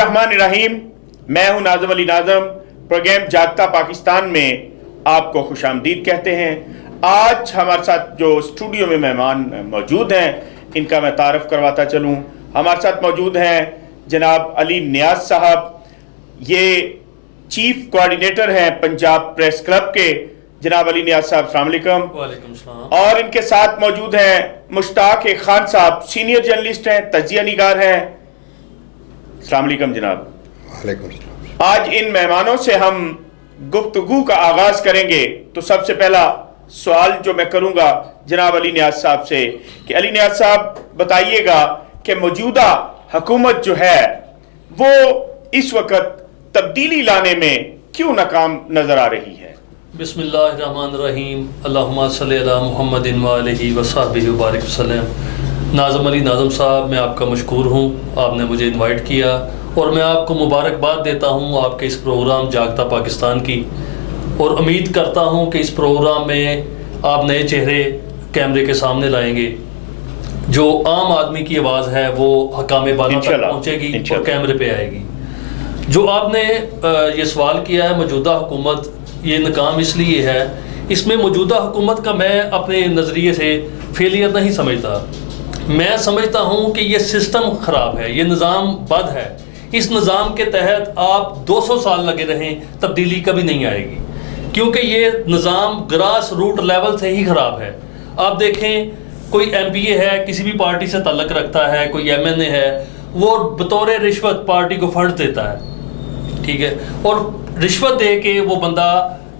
बिस्मिल्लाहिर्रहमानिर्रहीम। मैं हूं नाज़म अली नाज़म। प्रोग्राम जागता पाकिस्तान में आपको खुशामदीद कहते हैं। आज हमारे साथ जो स्टूडियो में मेहमान मौजूद हैं, इनका मैं तारफ़ करवाता चलूं। हमारे साथ मौजूद हैं जनाब अली नियाज साहब, ये चीफ कोऑर्डिनेटर हैं पंजाब प्रेस क्लब के। जनाब अली नियाज साहब, अस्सलाम वालेकुम। वालेकुम सलाम। और इनके साथ मौजूद हैं मुश्ताक खान साहब, सीनियर जर्नलिस्ट हैं, तजिया निगार हैं। अस्सलाम वालेकुम जनाब। वालेकुम सलाम। आज इन मेहमानों से हम गुफ्तगू का आगाज करेंगे, तो सबसे पहला सवाल जो मैं करूंगा जनाब अली नियाज साहब से कि अली नियाज साहब बताइएगा कि मौजूदा हुकूमत जो है वो इस वक्त तब्दीली लाने में क्यों नाकाम नजर आ रही है। बिस्मिल्लाहिर्रहमानिर्रहीम। अल्लाहुम्मा सल्ली अला मुहम्मदिन व आलिहि व सहबिहि व बारिक वसल्लम। नाज़म अली नाज़म साहब, मैं आपका मशकूर हूँ, आपने मुझे इनवाइट किया और मैं आपको मुबारकबाद देता हूँ आपके इस प्रोग्राम जागता पाकिस्तान की, और उम्मीद करता हूँ कि इस प्रोग्राम में आप नए चेहरे कैमरे के सामने लाएंगे। जो आम आदमी की आवाज़ है वो हकाम बाला तक पहुँचेगी और कैमरे पे आएगी। जो आपने ये सवाल किया है, मौजूदा हुकूमत ये नाकाम इसलिए है, इसमें मौजूदा हुकूमत का मैं अपने नज़रिए से फेलियर नहीं समझता। मैं समझता हूँ कि ये सिस्टम ख़राब है, ये निज़ाम बद है। इस निज़ाम के तहत आप 200 साल लगे रहें, तब्दीली कभी नहीं आएगी, क्योंकि ये निज़ाम ग्रास रूट लेवल से ही ख़राब है। आप देखें, कोई MPA है, किसी भी पार्टी से ताल्लुक़ रखता है, कोई MNA है, वो बतौर रिश्वत पार्टी को फंड देता है, ठीक है, और रिश्वत दे के वो बंदा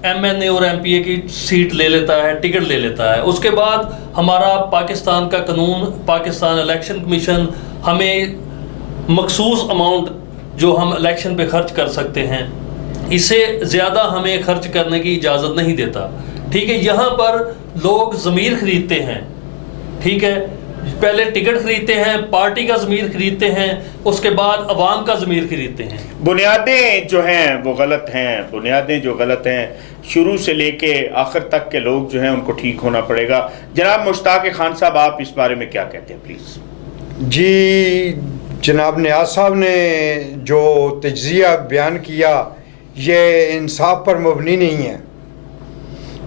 MNA और MPA की सीट ले लेता है, टिकट ले लेता है। उसके बाद हमारा पाकिस्तान का कानून, पाकिस्तान इलेक्शन कमीशन हमें मखसूस अमाउंट जो हम इलेक्शन पे खर्च कर सकते हैं, इससे ज़्यादा हमें खर्च करने की इजाज़त नहीं देता, ठीक है। यहाँ पर लोग ज़मीर ख़रीदते हैं, ठीक है, पहले टिकट खरीदते हैं, पार्टी का ज़मीर खरीदते हैं, उसके बाद अवाम का ज़मीर खरीदते हैं। बुनियादें जो हैं वो गलत हैं, बुनियादें जो गलत हैं शुरू से लेके आखिर तक के लोग जो हैं उनको ठीक होना पड़ेगा। जनाब मुश्ताक खान साहब, आप इस बारे में क्या कहते हैं प्लीज़। जी, जनाब नियाज साहब ने जो तज्ज़िया बयान किया ये इंसाफ पर मबनी नहीं है।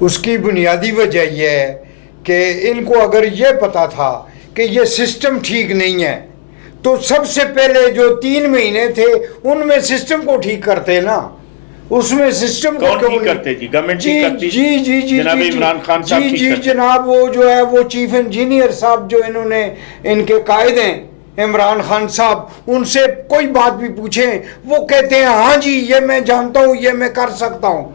उसकी बुनियादी वजह यह है कि इनको अगर ये पता था कि ये सिस्टम ठीक नहीं है तो सबसे पहले जो 3 महीने थे उनमें सिस्टम को ठीक करते ना। उसमें सिस्टम को क्यों ठीक करते जी? गवर्नमेंट जी करती। जी जी जी जनाब इमरान खान साहब जी जी जनाब, वो जो है वो चीफ इंजीनियर साहब जो इन्होंने इनके कायद हैं इमरान खान साहब, उनसे कोई बात भी पूछें वो कहते हैं हाँ जी ये मैं जानता हूँ, ये मैं कर सकता हूँ,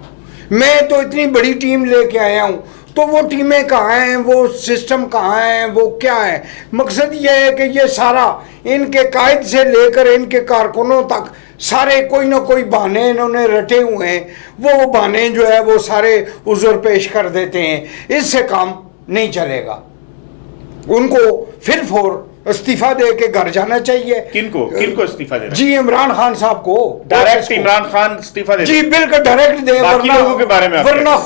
मैं तो इतनी बड़ी टीम लेके आया हूँ। तो वो टीमें कहाँ हैं, वो सिस्टम कहाँ है, वो क्या है। मकसद ये है कि ये सारा इनके कायद से लेकर इनके कारकुनों तक सारे कोई ना कोई बहाने इन्होंने रटे हुए हैं। वो बहाने जो है वो सारे उज़र पेश कर देते हैं। इससे काम नहीं चलेगा। उनको फिर फोर इस्तीफा दे के घर जाना चाहिए। किनको इस्तीफा देना? जी इमरान खान साहब को डायरेक्ट इमरान खान इस्तीफा दे? जी बिल्कुल डायरेक्ट दे, बाकी लोगों के बारे में वरना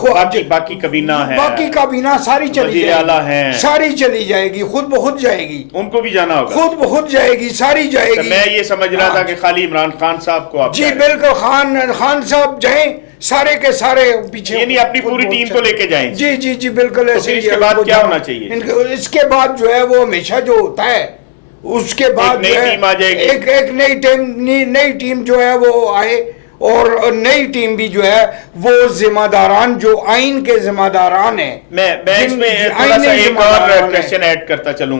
बाकी कबीना है, बाकी काबीना सारी चली जाएगी, सारी चली जाएगी, खुद बहुत जाएगी, उनको भी जाना होगा, खुद बहुत जाएगी, सारी जाएगी। तो मैं ये समझ रहा था कि खाली इमरान खान साहब को आप जी बिल्कुल खान साहब जाएं, सारे के सारे पीछे, यानी अपनी पूरी टीम को लेके जाएं। जी जी जी बिल्कुल ऐसे। इसके बाद क्या होना चाहिए? इसके बाद जो है वो हमेशा जो होता है उसके बाद नई टीम आ जाएगी, एक नई टीम जो है वो आए, और नई टीम भी जो है वो जिम्मेदारान जो आइन के जिम्मेदारान हैं। मैं इसमें थोड़ा सा एक और क्वेश्चन ऐड करता चलूं।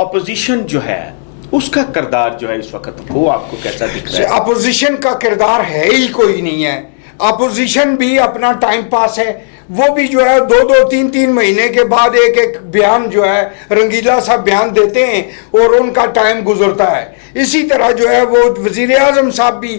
अपोजिशन जो है उसका किरदार जो है इस वक्त वो आपको कैसा दिख रहा है? अपोजिशन का किरदार है ही कोई नहीं है। अपोजिशन भी अपना टाइम पास है, वो भी जो है 2-3 महीने के बाद एक बयान जो है रंगीला सा बयान देते हैं और उनका टाइम गुजरता है। इसी तरह जो है वो वज़ीर आज़म साहब भी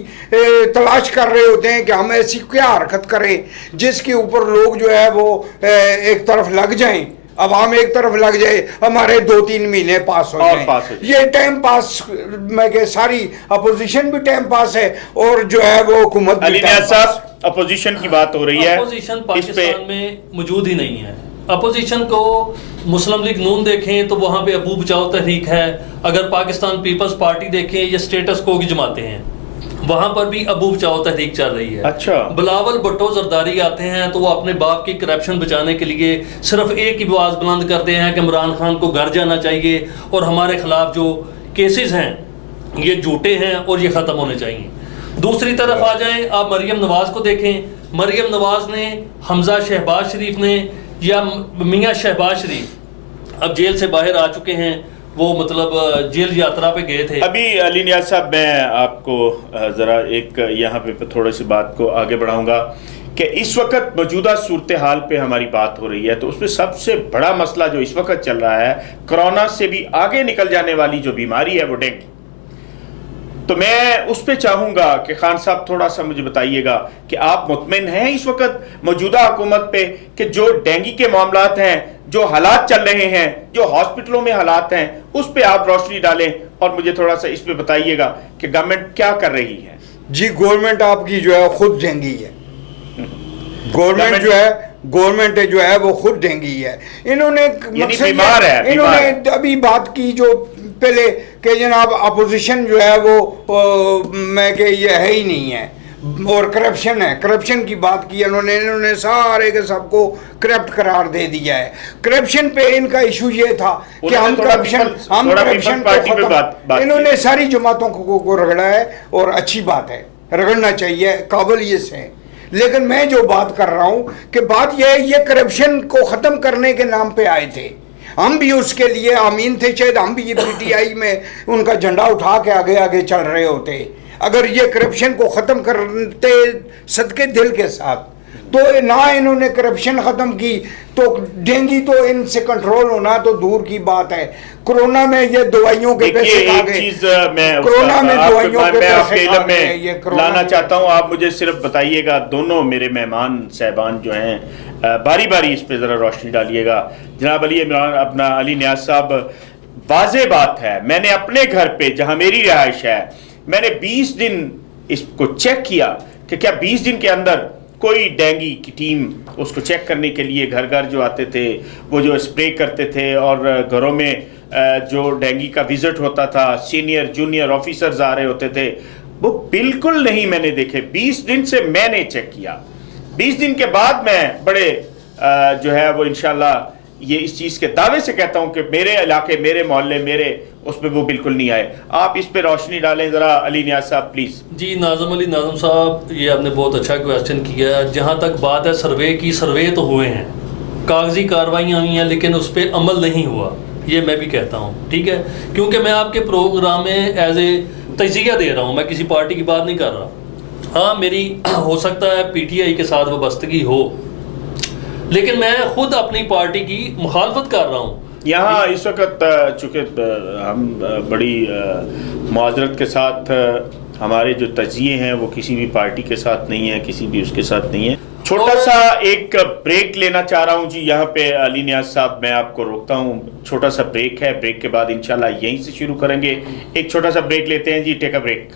तलाश कर रहे होते हैं कि हम ऐसी क्या हरकत करें जिसके ऊपर लोग जो है वो एक तरफ लग जाएं, अवाम एक तरफ लग जाए, हमारे 2-3 महीने पास हो जाए। ये टाइम पास मैं कह सारी अपोजिशन भी टाइम पास है और जो है वो हुकूमत भी। अपोजिशन की बात हो रही है, अपोजिशन पाकिस्तान में मौजूद ही नहीं है। अपोजिशन को मुस्लिम लीग नून देखें तो वहाँ पे अबू बचाओ तहरीक है, अगर पाकिस्तान पीपल्स पार्टी देखें ये स्टेटस को की जमाते हैं, वहाँ पर भी अबू बचाओ तहरीक चल रही है। अच्छा। बिलावल भुट्टो जरदारी आते हैं तो वो अपने बाप की करप्शन बचाने के लिए सिर्फ एक ही आवाज़ बुलंद करते हैं कि इमरान खान को घर जाना चाहिए और हमारे खिलाफ जो केसेस हैं ये झूठे हैं और ये ख़त्म होने चाहिए। दूसरी तरफ आ जाएं, आप मरियम नवाज़ को देखें। मरियम नवाज़ ने, हमजा शहबाज शरीफ ने या मियाँ शहबाज शरीफ अब जेल से बाहर आ चुके हैं, वो मतलब जेल यात्रा पे गए थे। अभी अली नियाज़ साहब, मैं आपको ज़रा एक यहाँ पे थोड़ी सी बात को आगे बढ़ाऊंगा कि इस वक्त मौजूदा सूरत हाल पे हमारी बात हो रही है, तो उसमें सबसे बड़ा मसला जो इस वक्त चल रहा है, कोरोना से भी आगे निकल जाने वाली जो बीमारी है वो डेंगू। तो मैं उस पे चाहूँगा कि खान साहब थोड़ा सा मुझे बताइएगा कि आप मुतमिन हैं इस वक्त मौजूदा हुकूमत पे कि जो डेंगू के मामलात हैं, जो हालात चल रहे हैं, जो हॉस्पिटलों में हालात हैं, उस पे आप रोशनी डालें और मुझे थोड़ा सा इस पे बताइएगा कि गवर्नमेंट क्या कर रही है। जी, गवर्नमेंट आपकी जो है खुद डेंगी है। गवर्नमेंट जो है वो खुद डेंगी है। इन्होंने बीमार है, इन्होंने अभी बात की जो पहले कि जनाब अपोजिशन जो है वो मैं कि ये है ही नहीं है और करप्शन है। करप्शन की बात की इन्होंने सारे के सबको करप्ट करार दे दिया है। करप्शन पे इनका इशू ये था कि हम करप्शन को इन्होंने सारी जमातों को रगड़ा है और अच्छी बात है, रगड़ना चाहिए, काबिलियत से। लेकिन मैं जो बात कर रहा हूँ कि बात यह है, ये करप्शन को ख़त्म करने के नाम पे आए थे, हम भी उसके लिए आमीन थे, शायद हम भी ये पीटीआई में उनका झंडा उठा के आगे आगे चल रहे होते अगर ये करप्शन को ख़त्म करते सदके दिल के साथ। तो ना इन्होंने करप्शन ख़त्म की तो डेंगू तो इनसे कंट्रोल होना तो दूर की बात है। कोरोना में ये दवाइयों के पैसे खा गए, कोरोना में दवाइयों के पैसे खा गए, ये लाना चाहता हूँ। आप मुझे सिर्फ बताइएगा, दोनों मेरे मेहमान साहबान जो हैं, बारी बारी इस पे ज़रा रोशनी डालिएगा। जनाब अली इमरान, अपना अली नियाज़ साहब, वाज़ेह बात है, मैंने अपने घर पे जहाँ मेरी रिहाइश है, मैंने 20 दिन इसको चेक किया कि क्या 20 दिन के अंदर कोई डेंगू की टीम उसको चेक करने के लिए घर घर जो आते थे, वो जो स्प्रे करते थे और घरों में जो डेंगू का विजिट होता था, सीनियर जूनियर ऑफिसर्स आ रहे होते थे, वो बिल्कुल नहीं मैंने देखे। 20 दिन से मैंने चेक किया, 20 दिन के बाद मैं बड़े जो है वो इंशाल्लाह ये इस चीज़ के दावे से कहता हूँ कि मेरे इलाके, मेरे मोहल्ले, मेरे उसमें वो बिल्कुल नहीं आए। आप इस पे रोशनी डालें ज़रा अली नियाज़ साहब प्लीज़। जी नाज़म अली नाज़म साहब, ये आपने बहुत अच्छा क्वेश्चन किया। जहाँ तक बात है सर्वे की, सर्वे तो हुए हैं, कागजी कार्रवाइयाँ हुई हैं, लेकिन उस पर अमल नहीं हुआ, ये मैं भी कहता हूँ, ठीक है। क्योंकि मैं आपके प्रोग्राम में एज ए तजिया दे रहा हूँ, मैं किसी पार्टी की बात नहीं कर रहा। हाँ, मेरी हो सकता है पीटीआई के साथ वाबस्तगी हो, लेकिन मैं खुद अपनी पार्टी की मुखालफत कर रहा हूँ। यहाँ इस वक्त चूँकि हम बड़ी माजरत के साथ हमारे जो तजिए हैं वो किसी भी पार्टी के साथ नहीं है, किसी भी उसके साथ नहीं है। छोटा सा एक ब्रेक लेना चाह रहा हूँ जी यहाँ पे अली नियाज़ साहब, मैं आपको रोकता हूँ। छोटा सा ब्रेक है, ब्रेक के बाद इंशाल्लाह यहीं से शुरू करेंगे। एक छोटा सा ब्रेक लेते हैं जी, टेक अ ब्रेक।